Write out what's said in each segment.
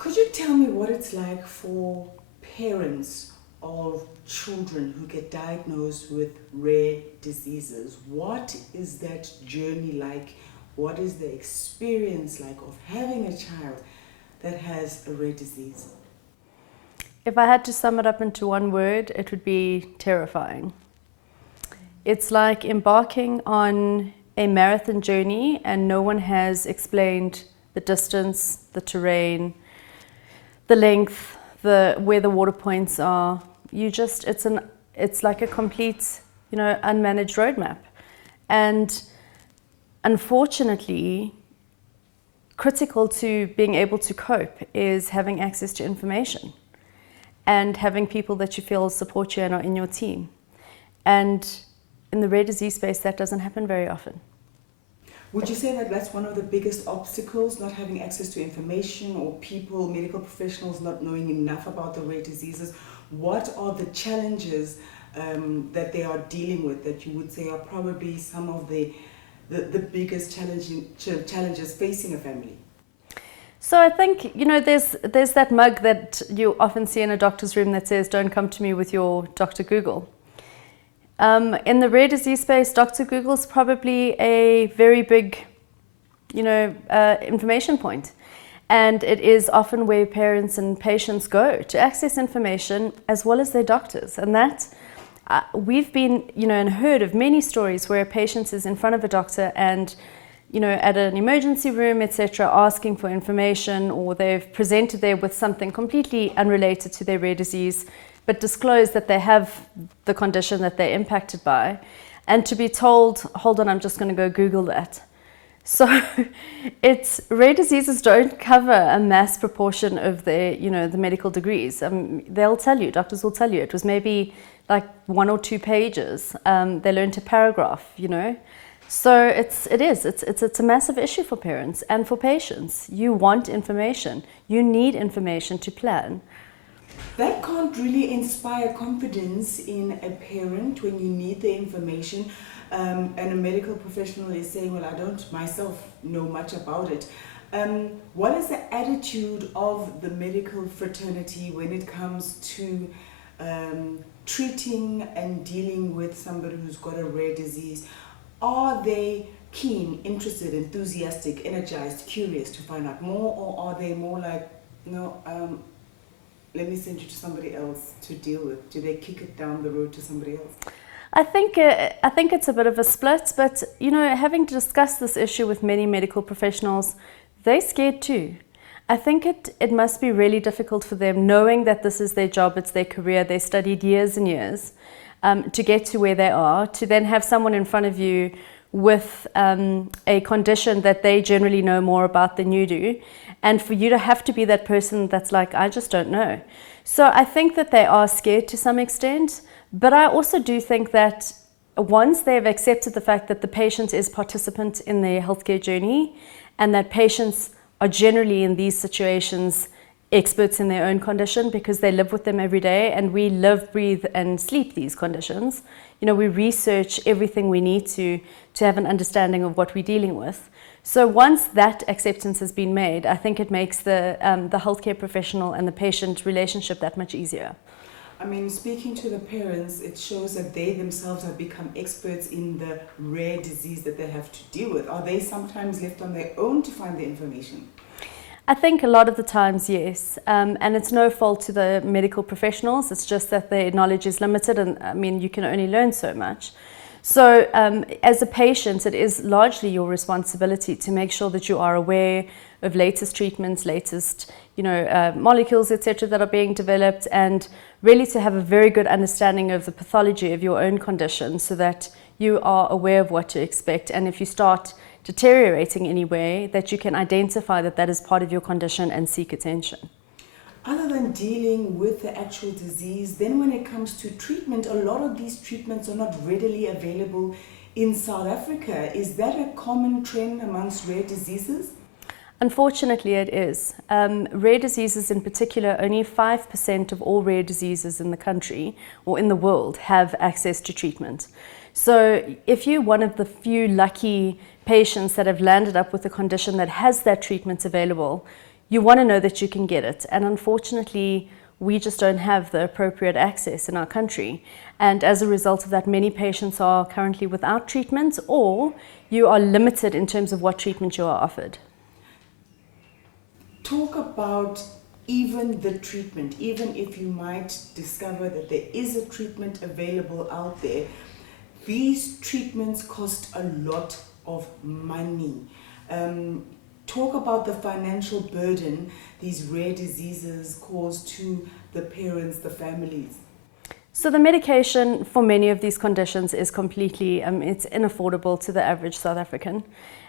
Could you tell me what it's like for parents of children who get diagnosed with rare diseases? What is that journey like? What is the experience like of having a child that has a rare disease? If I had to sum it up into one word, it would be terrifying. It's like embarking on a marathon journey and no one has explained the distance, the terrain, the length, where the water points are. It's like a complete, unmanaged roadmap. And unfortunately, critical to being able to cope is having access to information and having people that you feel support you and are in your team. And in the rare disease space, that doesn't happen very often. Would you say that that's one of the biggest obstacles, not having access to information, or people, medical professionals not knowing enough about the rare diseases? What are the challenges that they are dealing with that you would say are probably some of the biggest challenges facing a family? So I think, there's that mug that you often see in a doctor's room that says, "Don't come to me with your Dr. Google." In the rare disease space, Dr. Google is probably a very big, information point. And it is often where parents and patients go to access information as well as their doctors. And that, we've been, and heard of many stories where a patient is in front of a doctor and, at an emergency room, etc., asking for information, or they've presented there with something completely unrelated to their rare disease, but disclose that they have the condition that they're impacted by, and to be told, "Hold on, I'm just going to go Google that." So rare diseases don't cover a mass proportion of the medical degrees. They'll tell you, doctors will tell you, it was maybe like 1 or 2 pages. They learned a paragraph, So it's a massive issue for parents and for patients. You want information. You need information to plan. That can't really inspire confidence in a parent when you need the information, and a medical professional is saying, "Well, I don't myself know much about it." What is the attitude of the medical fraternity when it comes to treating and dealing with somebody who's got a rare disease? Are they keen, interested, enthusiastic, energized, curious to find out more, or are they more like, "No, let me send you to somebody else to deal with"? Do they kick it down the road to somebody else? I think it's a bit of a split, but having discussed this issue with many medical professionals, they're scared too. I think it must be really difficult for them, knowing that this is their job, it's their career, they studied years and years to get to where they are, to then have someone in front of you with a condition that they generally know more about than you do, and for you to have to be that person that's like, "I just don't know." So I think that they are scared to some extent, but I also do think that once they've accepted the fact that the patient is participant in their healthcare journey, and that patients are generally in these situations experts in their own condition because they live with them every day, and we live, breathe and sleep these conditions. We research everything we need to have an understanding of what we're dealing with. So once that acceptance has been made, I think it makes the healthcare professional and the patient relationship that much easier. Speaking to the parents, it shows that they themselves have become experts in the rare disease that they have to deal with. Are they sometimes left on their own to find the information? I think a lot of the times, yes. And it's no fault to the medical professionals. It's just that their knowledge is limited, and you can only learn so much. So as a patient, it is largely your responsibility to make sure that you are aware of latest treatments, latest molecules, etc., that are being developed, and really to have a very good understanding of the pathology of your own condition so that you are aware of what to expect. And if you start deteriorating anyway, that you can identify that is part of your condition and seek attention. Other than dealing with the actual disease, then when it comes to treatment, a lot of these treatments are not readily available in South Africa. Is that a common trend amongst rare diseases? Unfortunately, it is. Rare diseases in particular, only 5% of all rare diseases in the country or in the world have access to treatment. So if you're one of the few lucky patients that have landed up with a condition that has that treatment available, you want to know that you can get it. And unfortunately, we just don't have the appropriate access in our country. And as a result of that, many patients are currently without treatment, or you are limited in terms of what treatment you are offered. Talk about even the treatment, even if you might discover that there is a treatment available out there, these treatments cost a lot of money. Talk about the financial burden these rare diseases cause to the parents, the families. So the medication for many of these conditions is completely, it's unaffordable to the average South African.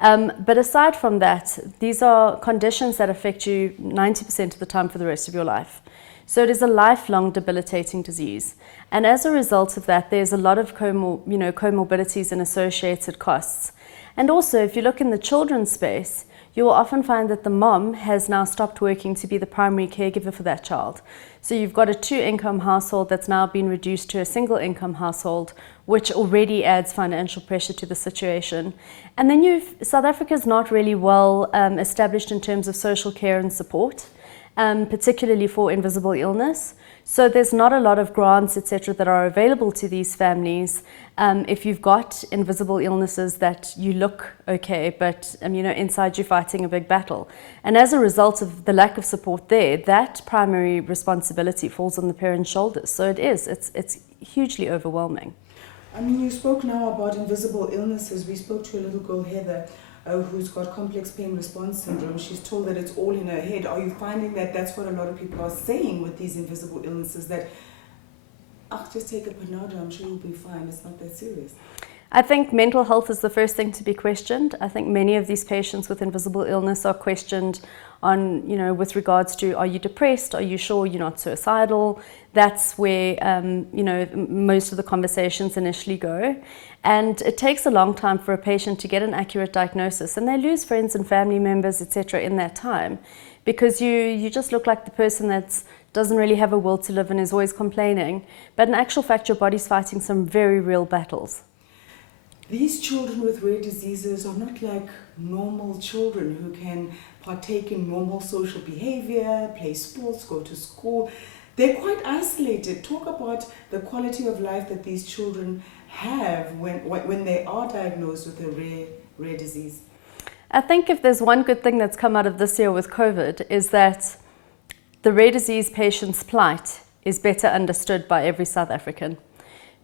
But aside from that, these are conditions that affect you 90% of the time for the rest of your life. So it is a lifelong debilitating disease. And as a result of that, there's a lot of comorbidities and associated costs. And also, if you look in the children's space, you will often find that the mom has now stopped working to be the primary caregiver for that child. So you've got a 2-income household that's now been reduced to a single-income household, which already adds financial pressure to the situation. And then South Africa is not really well established in terms of social care and support, particularly for invisible illness. So there's not a lot of grants, etc., that are available to these families. If you've got invisible illnesses that you look okay, but inside you're fighting a big battle. And as a result of the lack of support there, that primary responsibility falls on the parents' shoulders. So it's hugely overwhelming. You spoke now about invisible illnesses. We spoke to a little girl, Heather, who's got complex pain response syndrome. She's told that it's all in her head. Are you finding that that's what a lot of people are saying with these invisible illnesses, that just take a Panado, I'm sure you'll be fine, it's not that serious? I think mental health is the first thing to be questioned. I think many of these patients with invisible illness are questioned on, with regards to, are you depressed? Are you sure you're not suicidal? That's where, most of the conversations initially go. And it takes a long time for a patient to get an accurate diagnosis, and they lose friends and family members, etc., in that time, because you just look like the person that doesn't really have a will to live and is always complaining. But in actual fact, your body's fighting some very real battles. These children with rare diseases are not like normal children who can partake in normal social behavior, play sports, go to school. They're quite isolated. Talk about the quality of life that these children have when they are diagnosed with a rare disease. I think if there's one good thing that's come out of this year with COVID is that the rare disease patient's plight is better understood by every South African,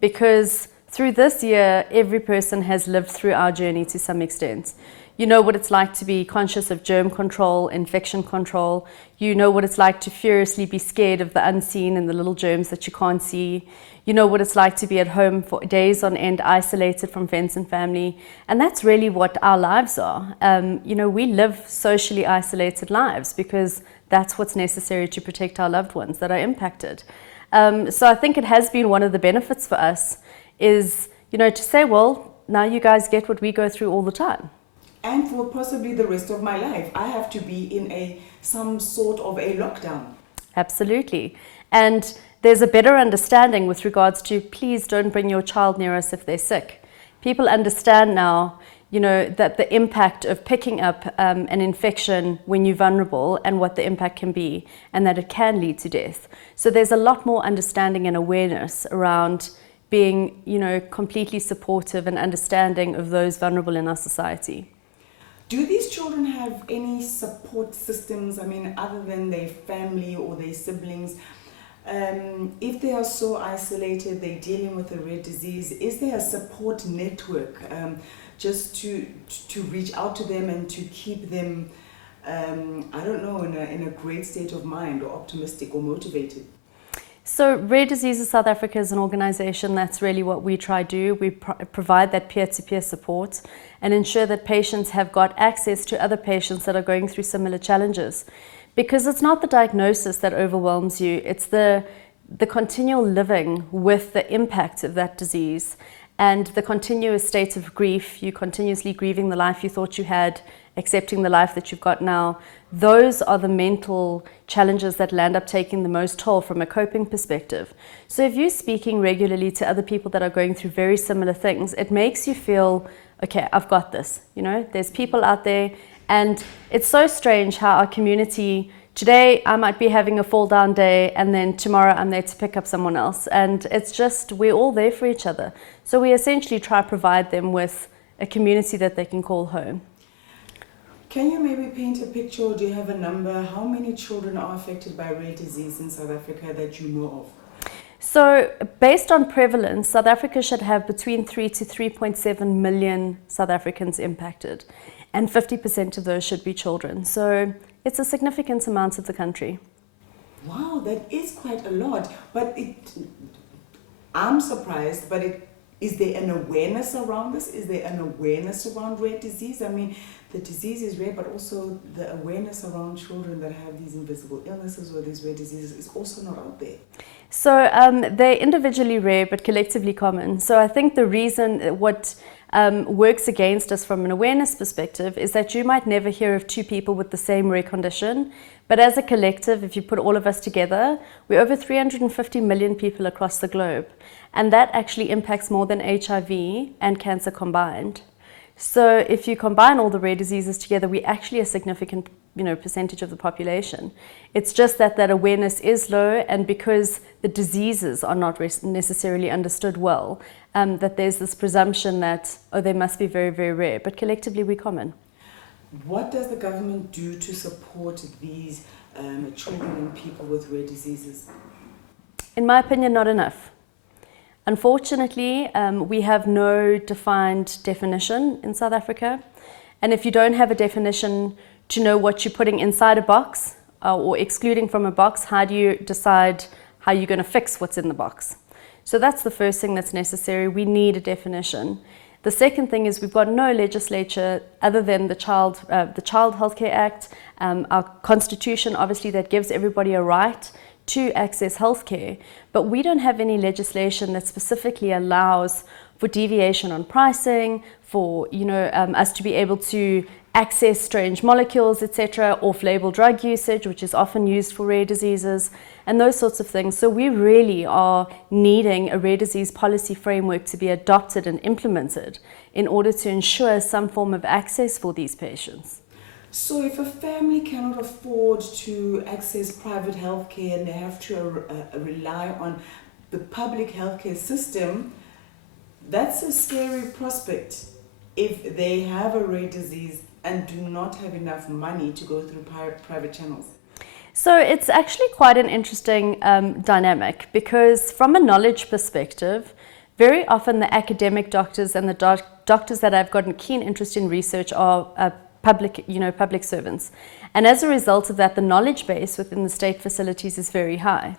because through this year, every person has lived through our journey to some extent. You know what it's like to be conscious of germ control, infection control. You know what it's like to furiously be scared of the unseen and the little germs that you can't see. You know what it's like to be at home for days on end, isolated from friends and family. And that's really what our lives are. We live socially isolated lives because that's what's necessary to protect our loved ones that are impacted. So I think it has been one of the benefits for us is, to say, well, now you guys get what we go through all the time. And for possibly the rest of my life, I have to be in some sort of a lockdown. Absolutely. And there's a better understanding with regards to, please don't bring your child near us if they're sick. People understand now, that the impact of picking up an infection when you're vulnerable and what the impact can be, and that it can lead to death. So there's a lot more understanding and awareness around being, completely supportive and understanding of those vulnerable in our society. Do these children have any support systems, other than their family or their siblings? If they are so isolated, they're dealing with a rare disease, is there a support network just to reach out to them and to keep them, in a great state of mind, or optimistic or motivated? So Rare Diseases South Africa is an organization that's really what we try to do. We provide that peer-to-peer support and ensure that patients have got access to other patients that are going through similar challenges. Because it's not the diagnosis that overwhelms you, it's the continual living with the impact of that disease and the continuous state of grief. You continuously grieving the life you thought you had, accepting the life that you've got now. Those are the mental challenges that land up taking the most toll from a coping perspective. So if you're speaking regularly to other people that are going through very similar things, it makes you feel, okay, I've got this. There's people out there, And it's so strange how our community, today I might be having a fall down day and then tomorrow I'm there to pick up someone else. And it's just, we're all there for each other. So we essentially try to provide them with a community that they can call home. Can you maybe paint a picture, or do you have a number? How many children are affected by rare disease in South Africa that you know of? So based on prevalence, South Africa should have between 3 to 3.7 million South Africans impacted, and 50% of those should be children. So it's a significant amount of the country. Wow, that is quite a lot. But I'm surprised, but is there an awareness around this? Is there an awareness around rare disease? I mean, the disease is rare, but also the awareness around children that have these invisible illnesses or these rare diseases is also not out there. So they're individually rare, but collectively common. So I think the reason what works against us from an awareness perspective is that you might never hear of two people with the same rare condition. But as a collective, if you put all of us together, we're over 350 million people across the globe. And that actually impacts more than HIV and cancer combined. So if you combine all the rare diseases together, we're actually a significant percentage of the population. It's just that awareness is low, and because the diseases are not necessarily understood well, that there's this presumption that, oh, they must be very, very rare, but collectively we're common. What does the government do to support these children and people with rare diseases? In my opinion, not enough. Unfortunately, we have no defined definition in South Africa. And if you don't have a definition to know what you're putting inside a box or excluding from a box, how do you decide how you're going to fix what's in the box? So that's the first thing that's necessary. We need a definition. The second thing is we've got no legislature other than the Child Healthcare Act, our constitution, obviously, that gives everybody a right to access healthcare, but we don't have any legislation that specifically allows for deviation on pricing, for us to be able to access strange molecules, etc., off-label drug usage, which is often used for rare diseases, and those sorts of things. So we really are needing a rare disease policy framework to be adopted and implemented in order to ensure some form of access for these patients. So if a family cannot afford to access private healthcare and they have to rely on the public healthcare system, that's a scary prospect if they have a rare disease and do not have enough money to go through private channels. So it's actually quite an interesting dynamic, because from a knowledge perspective, very often the academic doctors and the doctors that have got a keen interest in research are public servants. And as a result of that, the knowledge base within the state facilities is very high.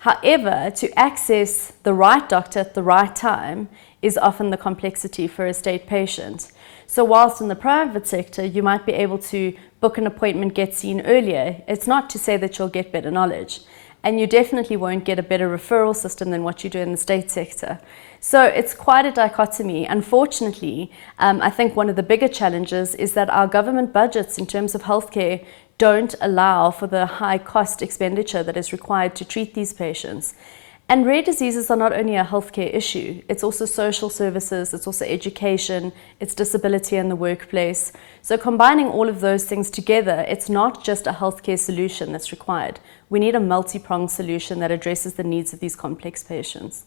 However, to access the right doctor at the right time is often the complexity for a state patient. So whilst in the private sector, you might be able to book an appointment, get seen earlier, it's not to say that you'll get better knowledge. And you definitely won't get a better referral system than what you do in the state sector. So it's quite a dichotomy. Unfortunately, I think one of the bigger challenges is that our government budgets in terms of healthcare don't allow for the high cost expenditure that is required to treat these patients. And rare diseases are not only a healthcare issue, it's also social services, it's also education, it's disability in the workplace. So combining all of those things together, it's not just a healthcare solution that's required. We need a multi-pronged solution that addresses the needs of these complex patients.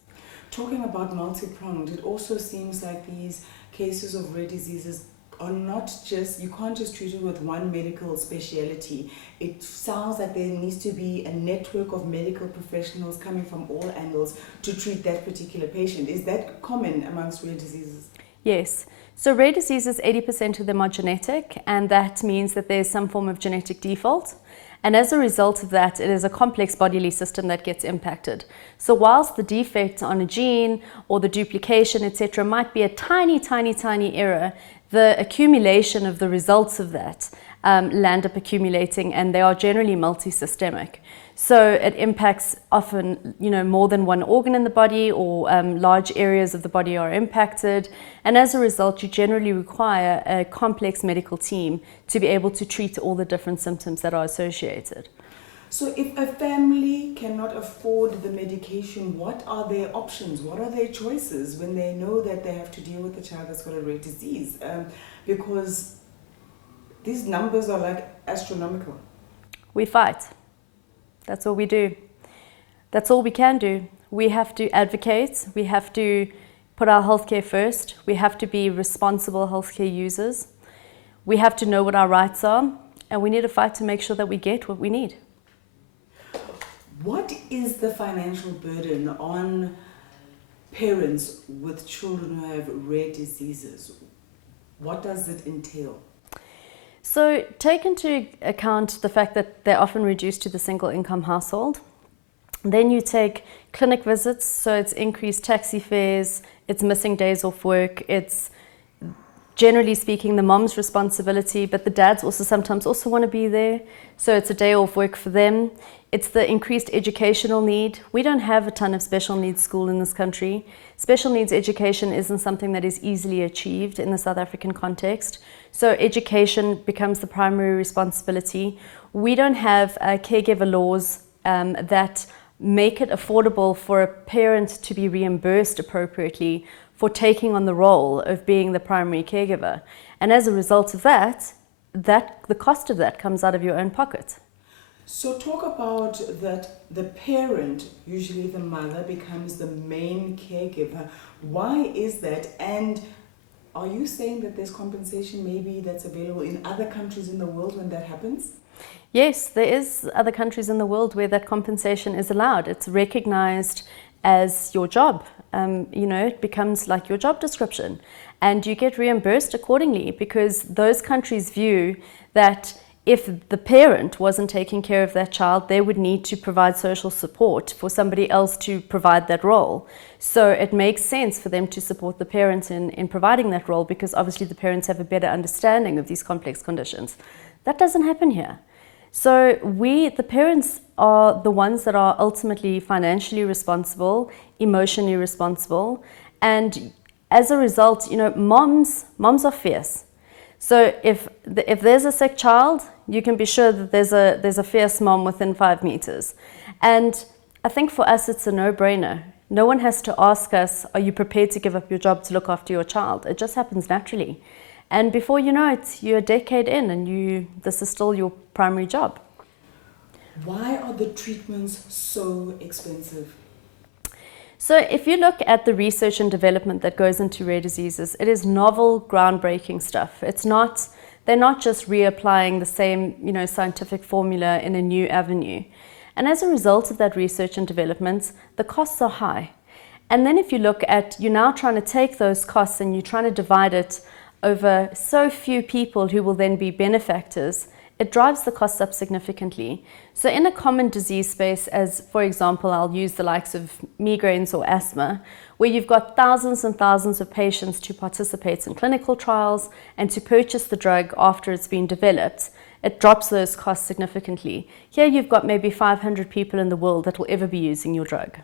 Talking about multi-pronged, it also seems like these cases of rare diseases are not just, you can't just treat it with one medical speciality. It sounds like there needs to be a network of medical professionals coming from all angles to treat that particular patient. Is that common amongst rare diseases? Yes. So rare diseases, 80% of them are genetic, and that means that there's some form of genetic default. And as a result of that, it is a complex bodily system that gets impacted. So whilst the defect on a gene or the duplication, etc., might be a tiny, tiny, tiny error, the accumulation of the results of that land up accumulating, and they are generally multi-systemic. So it impacts often, more than one organ in the body, or large areas of the body are impacted. And as a result, you generally require a complex medical team to be able to treat all the different symptoms that are associated. So if a family cannot afford the medication, what are their options? What are their choices when they know that they have to deal with a child that's got a rare disease? Because These numbers are like astronomical. We fight. That's all we do. That's all we can do. We have to advocate. We have to put our healthcare first. We have to be responsible healthcare users. We have to know what our rights are, and we need to fight to make sure that we get what we need. What is the financial burden on parents with children who have rare diseases? What does it entail? So take into account the fact that they're often reduced to the single income household. Then you take clinic visits, so it's increased taxi fares, it's missing days off work, it's generally speaking the mom's responsibility, but the dads also sometimes also want to be there, so it's a day off work for them. It's the increased educational need. We don't have a ton of special needs school in this country. Special needs education isn't something that is easily achieved in the South African context. So education becomes the primary responsibility. We don't have caregiver laws that make it affordable for a parent to be reimbursed appropriately for taking on the role of being the primary caregiver. And as a result of that, the cost of that comes out of your own pocket. So talk about that the parent, usually the mother, becomes the main caregiver. Why is that? And are you saying that there's compensation maybe that's available in other countries in the world when that happens? Yes, there is other countries in the world where that compensation is allowed. It's recognized as your job. It becomes like your job description, and you get reimbursed accordingly, because those countries view that if the parent wasn't taking care of that child, they would need to provide social support for somebody else to provide that role. So it makes sense for them to support the parents in providing that role, because obviously the parents have a better understanding of these complex conditions. That doesn't happen here. So the parents are the ones that are ultimately financially responsible, emotionally responsible, and as a result, moms are fierce. So if there's a sick child, you can be sure that there's a fierce mom within 5 meters. And I think for us it's a no-brainer. No one has to ask us, are you prepared to give up your job to look after your child? It just happens naturally. And before you know it, you're a decade in and this is still your primary job. Why are the treatments so expensive? So if you look at the research and development that goes into rare diseases, it is novel, groundbreaking stuff. They're not just reapplying the same, scientific formula in a new avenue. And as a result of that research and development, the costs are high. And then if you look at, you're now trying to take those costs and you're trying to divide it over so few people who will then be benefactors, it drives the costs up significantly. So in a common disease space, as for example, I'll use the likes of migraines or asthma, where you've got thousands and thousands of patients to participate in clinical trials and to purchase the drug after it's been developed, it drops those costs significantly. Here you've got maybe 500 people in the world that will ever be using your drug.